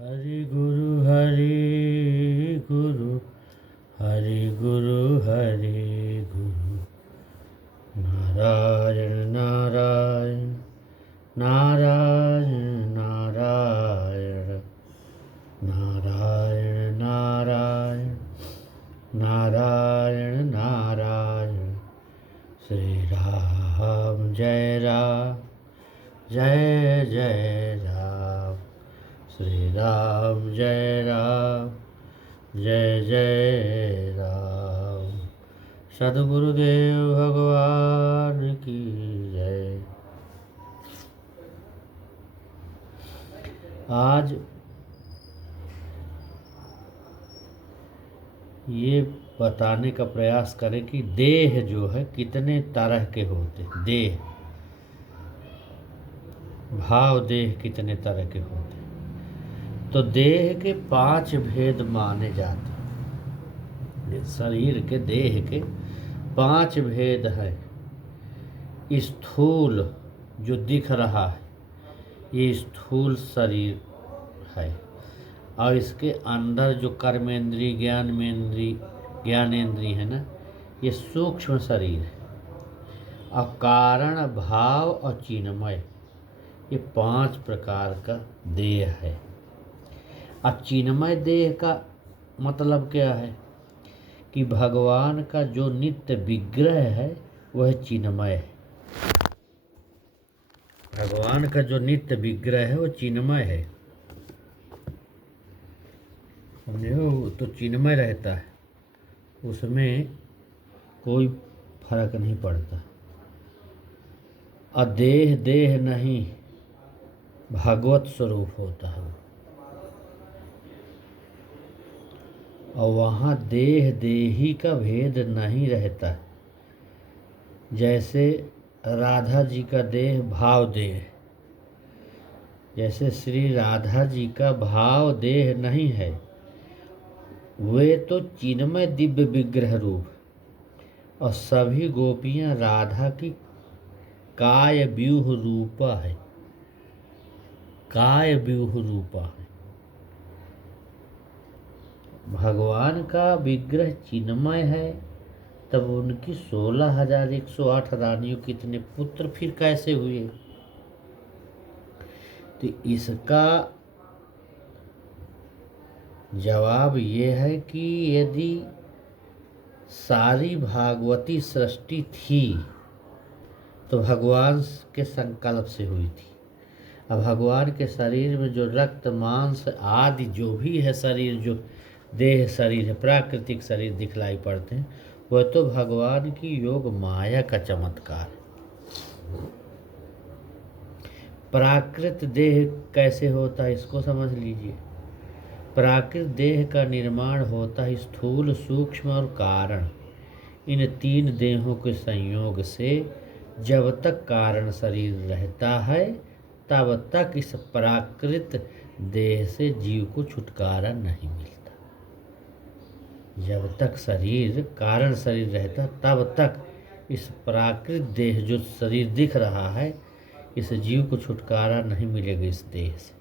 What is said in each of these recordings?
हरि गुरु हरि गुरु हरि गुरु हरि गुरु नारायण नारायण नारायण नारायण नारायण नारायण नारायण नारायण श्री राम जय राम जय जय राम श्री राम जय राम जय जय राम। सद्गुरुदेव भगवान की जय। आज ये बताने का प्रयास करें कि देह जो है कितने तरह के होते हैं। देह भाव देह कितने तरह के होते हैं। तो देह के 5 भेद माने जाते हैं। शरीर के देह के 5 भेद है। स्थूल जो दिख रहा है ये स्थूल शरीर है, और इसके अंदर जो कर्मेंद्री ज्ञानेंद्री है ना, ये सूक्ष्म शरीर है। और कारण भाव और चिन्मय ये 5 प्रकार का देह है। अब चिन्मय देह का मतलब क्या है कि भगवान का जो नित्य विग्रह है वह चिन्मय है। भगवान का जो नित्य विग्रह है वो चिन्मय है। तो चिन्मय रहता है, उसमें कोई फर्क नहीं पड़ता। अदेह देह नहीं, भगवत स्वरूप होता है। और वहाँ देह देही का भेद नहीं रहता। जैसे राधा जी का देह भाव देह, जैसे श्री राधा जी का भाव देह नहीं है, वे तो चिन्मय दिव्य विग्रह रूप। और सभी गोपियाँ राधा की काय व्यूह रूपा है। काय व्यूह रूपा है। भगवान का विग्रह चिन्मय है, तब उनकी 16,108 रानियों कितने पुत्र फिर कैसे हुए? तो इसका जवाब ये है कि यदि सारी भागवती सृष्टि थी तो भगवान के संकल्प से हुई थी। अब भगवान के शरीर में जो रक्त मांस आदि जो भी है शरीर, जो देह शरीर है, प्राकृतिक शरीर दिखलाई पड़ते हैं, वह तो भगवान की योग माया का चमत्कार है। प्राकृत देह कैसे होता है इसको समझ लीजिए। प्राकृत देह का निर्माण होता है स्थूल, सूक्ष्म और कारण, इन 3 देहों के संयोग से। जब तक कारण शरीर रहता है तब तक इस प्राकृत देह से जीव को छुटकारा नहीं मिलता। जब तक शरीर कारण शरीर रहता तब तक इस प्राकृत देह जो शरीर दिख रहा है, इस जीव को छुटकारा नहीं मिलेगा इस देह से।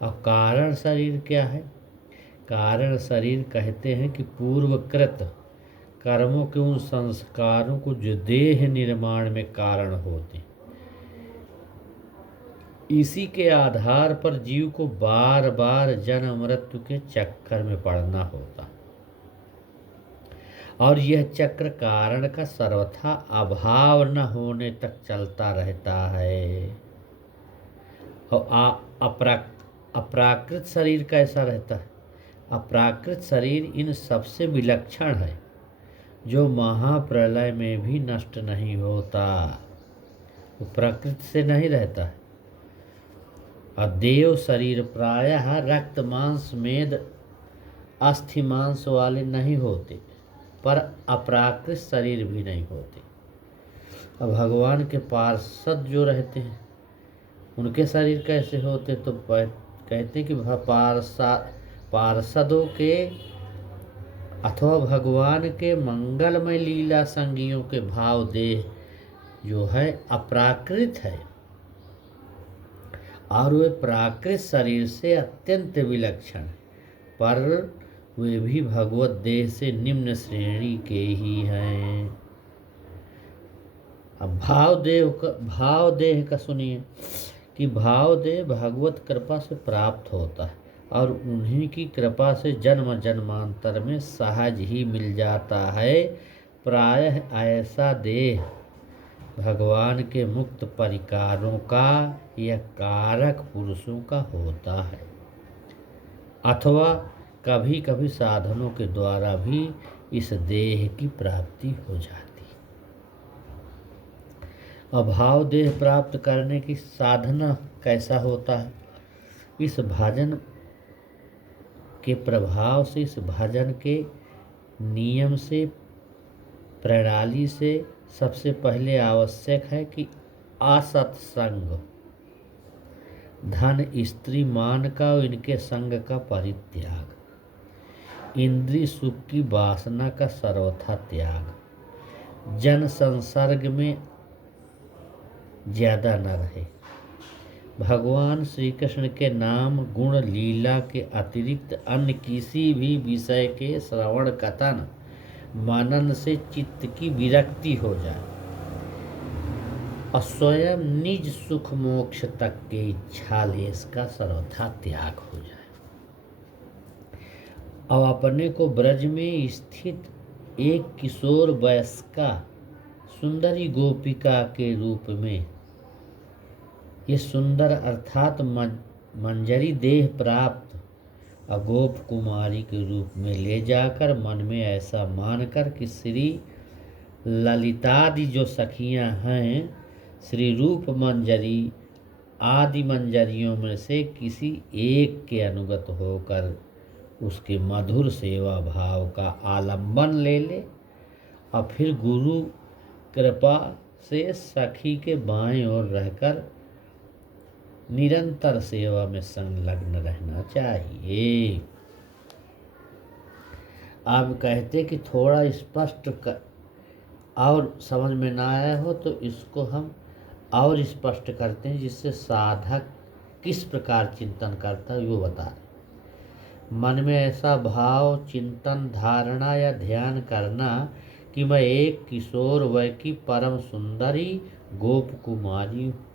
और कारण शरीर क्या है? कारण शरीर कहते हैं कि पूर्वकृत कर्मों के उन संस्कारों को जो देह निर्माण में कारण होते, इसी के आधार पर जीव को बार बार जन्म मृत्यु के चक्कर में पड़ना होता। और यह चक्र कारण का सर्वथा अभाव न होने तक चलता रहता है। और अप्राकृत शरीर कैसा रहता है? अप्राकृत शरीर इन सबसे विलक्षण है, जो महाप्रलय में भी नष्ट नहीं होता। वो प्रकृति से नहीं रहता है। और देव शरीर प्रायः रक्त मांस मेद अस्थि मांस वाले नहीं होते, पर अप्राकृत शरीर भी नहीं होते। अब भगवान के पार्षद जो रहते हैं उनके शरीर कैसे होते? तो कहते हैं कि पार्षदों के अथवा भगवान के मंगलमय लीला संगियों के भाव देह जो है अप्राकृत है। और वे प्राकृत शरीर से अत्यंत विलक्षण, पर वे भी भगवत देह से निम्न श्रेणी के ही हैं। अब भाव देह का सुनिए कि भाव देह भगवत कृपा से प्राप्त होता है और उन्हीं की कृपा से जन्म जन्मांतर में सहज ही मिल जाता है। प्रायः ऐसा देह भगवान के मुक्त परिकारों का या कारक पुरुषों का होता है, अथवा कभी कभी साधनों के द्वारा भी इस देह की प्राप्ति हो जाती है। अभाव देह प्राप्त करने की साधना कैसा होता है? इस भजन के प्रभाव से, इस भजन के नियम से, प्रणाली से सबसे पहले आवश्यक है कि असत्संग, धन स्त्री मान का और इनके संग का परित्याग, इंद्रिय सुख की वासना का सर्वथा त्याग, जन संसर्ग में ज्यादा न रहे, भगवान श्री कृष्ण के नाम गुण लीला के अतिरिक्त अन्य किसी भी विषय के श्रवण कथन मनन से चित्त की विरक्ति हो जाए और स्वयं निज सुख मोक्ष तक के इच्छा लेस का सर्वथा त्याग हो जाए। अब अपने को ब्रज में स्थित एक किशोर वयस्का सुंदरी गोपिका के रूप में, ये सुंदर अर्थात मंजरी देह प्राप्त अगोप कुमारी के रूप में ले जाकर मन में ऐसा मानकर कि श्री ललितादि जो सखियां हैं, श्री रूप मंजरी आदि मंजरियों में से किसी एक के अनुगत होकर उसके मधुर सेवा भाव का आलंबन ले ले और फिर गुरु कृपा से सखी के बाएं ओर रहकर निरंतर सेवा में संलग्न रहना चाहिए। आप कहते कि थोड़ा स्पष्ट और समझ में ना आया हो तो इसको हम और स्पष्ट करते हैं, जिससे साधक किस प्रकार चिंतन करता है वो बता रहे। मन में ऐसा भाव, चिंतन, धारणा या ध्यान करना कि मैं एक किशोर वय की परम सुंदरी गोप कुमारी हूँ।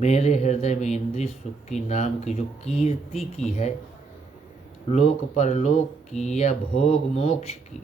मेरे हृदय में इंद्रिय सुख की नाम की जो कीर्ति की है, लोक परलोक की या भोग मोक्ष की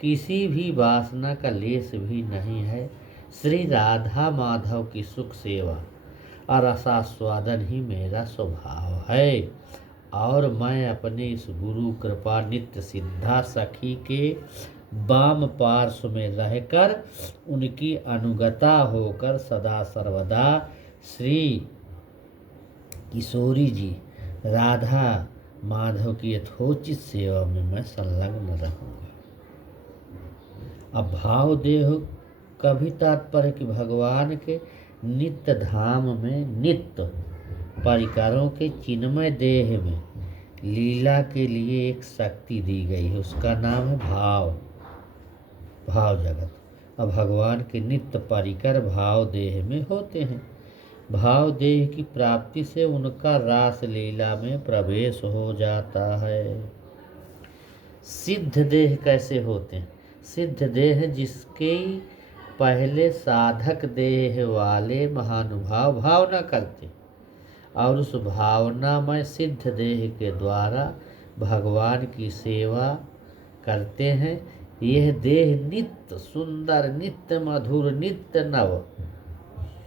किसी भी वासना का लेस भी नहीं है। श्री राधा माधव की सुख सेवा और रसास्वादन ही मेरा स्वभाव है और मैं अपने इस गुरु कृपा नित्य सिद्धा सखी के वाम पार्श्व में रहकर उनकी अनुगता होकर सदा सर्वदा श्री किशोरी जी राधा माधव की यथोचित सेवा में मैं संलग्न रहूँगा। अब भाव देह का भी तात्पर्य कि भगवान के नित्य धाम में नित्य परिकरों के चिन्मय देह में लीला के लिए एक शक्ति दी गई है, उसका नाम है भाव जगत। अब भगवान के नित्य परिकर भाव देह में होते हैं। भाव देह की प्राप्ति से उनका रास लीला में प्रवेश हो जाता है। सिद्ध देह कैसे होते हैं? सिद्ध देह जिसके पहले साधक देह वाले महानुभाव भावना करते और उस भावना में सिद्ध देह के द्वारा भगवान की सेवा करते हैं। यह देह नित्य सुंदर, नित्य मधुर, नित्य नव,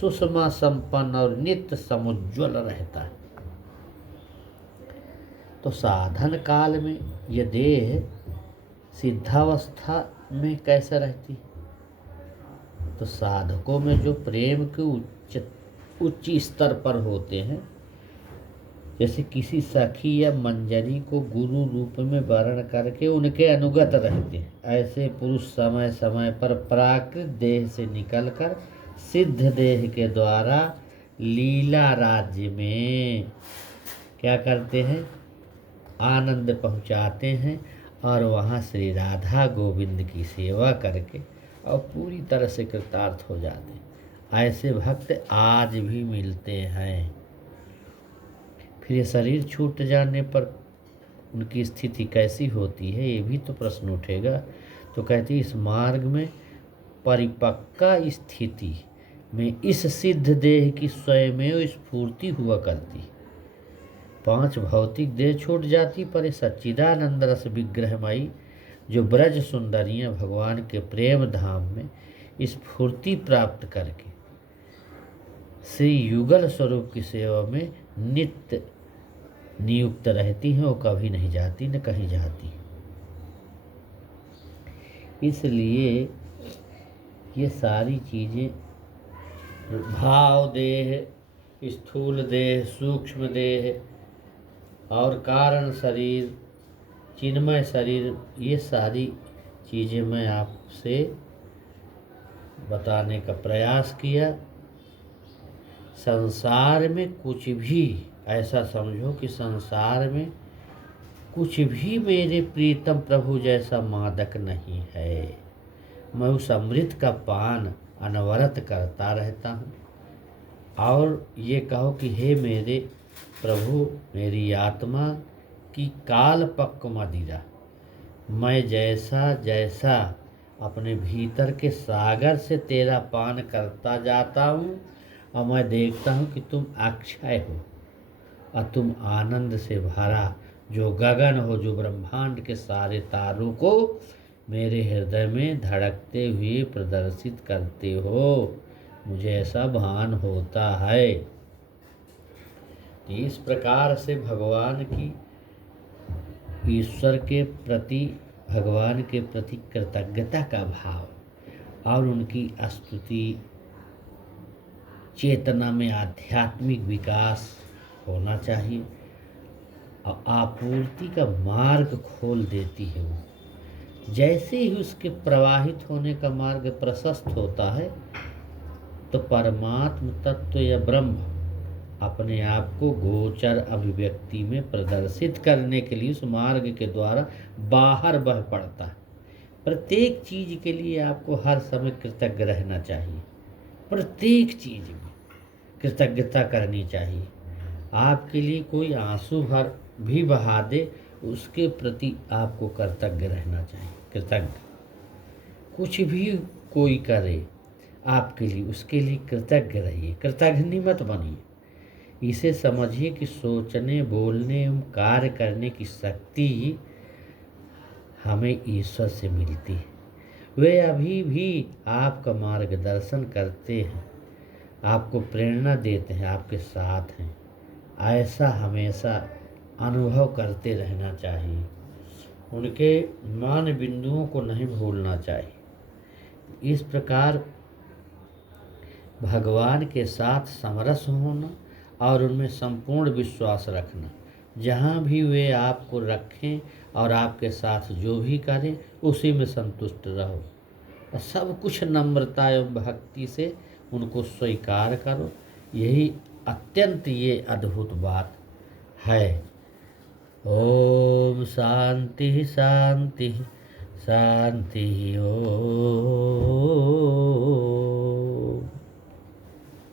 सुषमा संपन्न और नित्य समुज्ज्वल रहता है। तो साधन काल में यह देह सिद्धावस्था में कैसे रहती? तो साधकों में जो प्रेम के उच्च स्तर पर होते हैं, जैसे किसी सखी या मंजरी को गुरु रूप में वर्ण करके उनके अनुगत रहते हैं, ऐसे पुरुष समय समय पर प्राकृत देह से निकलकर सिद्ध देह के द्वारा लीला राज्य में क्या करते हैं? आनंद पहुँचाते हैं और वहाँ श्री राधा गोविंद की सेवा करके और पूरी तरह से कृतार्थ हो जाते हैं। ऐसे भक्त आज भी मिलते हैं। फिर ये शरीर छूट जाने पर उनकी स्थिति कैसी होती है, ये भी तो प्रश्न उठेगा। तो कहती इस मार्ग में परिपक्का स्थिति में इस सिद्ध देह की स्वयमेव स्फूर्ति हुआ करती। 5 भौतिक देह छूट जाती, पर ये सच्चिदानंद रस विग्रहमयी जो ब्रज सुंदरियाँ भगवान के प्रेम धाम में स्फूर्ति प्राप्त करके श्री युगल स्वरूप की सेवा में नित्य नियुक्त रहती हैं, वो कभी नहीं जाती न कहीं जाती। इसलिए ये सारी चीज़ें भाव देह, स्थूल देह, सूक्ष्म देह और कारण शरीर, चिन्मय शरीर, ये सारी चीज़ें मैं आपसे बताने का प्रयास किया। संसार में कुछ भी ऐसा समझो कि संसार में कुछ भी मेरे प्रीतम प्रभु जैसा मादक नहीं है। मैं उस अमृत का पान अनवरत करता रहता हूँ। और ये कहो कि हे मेरे प्रभु, मेरी आत्मा की काल पक्व मदिरा, मैं जैसा जैसा अपने भीतर के सागर से तेरा पान करता जाता हूँ और मैं देखता हूँ कि तुम अक्षय हो और तुम आनंद से भरा जो गगन हो, जो ब्रह्मांड के सारे तारों को मेरे हृदय में धड़कते हुए प्रदर्शित करते हो, मुझे ऐसा भान होता है। इस प्रकार से भगवान की, ईश्वर के प्रति, भगवान के प्रति कृतज्ञता का भाव और उनकी स्तुति चेतना में आध्यात्मिक विकास होना चाहिए और आपूर्ति का मार्ग खोल देती है। वो जैसे ही उसके प्रवाहित होने का मार्ग प्रशस्त होता है तो परमात्म तत्व या ब्रह्म अपने आप को गोचर अभिव्यक्ति में प्रदर्शित करने के लिए उस मार्ग के द्वारा बाहर बह पड़ता है। प्रत्येक चीज के लिए आपको हर समय कृतज्ञ रहना चाहिए, प्रत्येक चीज में कृतज्ञता करनी चाहिए। आपके लिए कोई आंसू भर भी बहा दे, उसके प्रति आपको कृतज्ञ रहना चाहिए। कृतज्ञ कुछ भी कोई करे आपके लिए, उसके लिए कृतज्ञ रहिए, कृतघ्नि मत बनिए। इसे समझिए कि सोचने, बोलने एवं कार्य करने की शक्ति हमें ईश्वर से मिलती है। वे अभी भी आपका मार्गदर्शन करते हैं, आपको प्रेरणा देते हैं, आपके साथ हैं। ऐसा हमेशा अनुभव करते रहना चाहिए। उनके मान बिंदुओं को नहीं भूलना चाहिए। इस प्रकार भगवान के साथ समरस होना और उनमें संपूर्ण विश्वास रखना, जहाँ भी वे आपको रखें और आपके साथ जो भी करें उसी में संतुष्ट रहो और सब कुछ नम्रता एवं भक्ति से उनको स्वीकार करो। यही अत्यंत ये अद्भुत बात है। ओम शांति शांति शांति। ओम।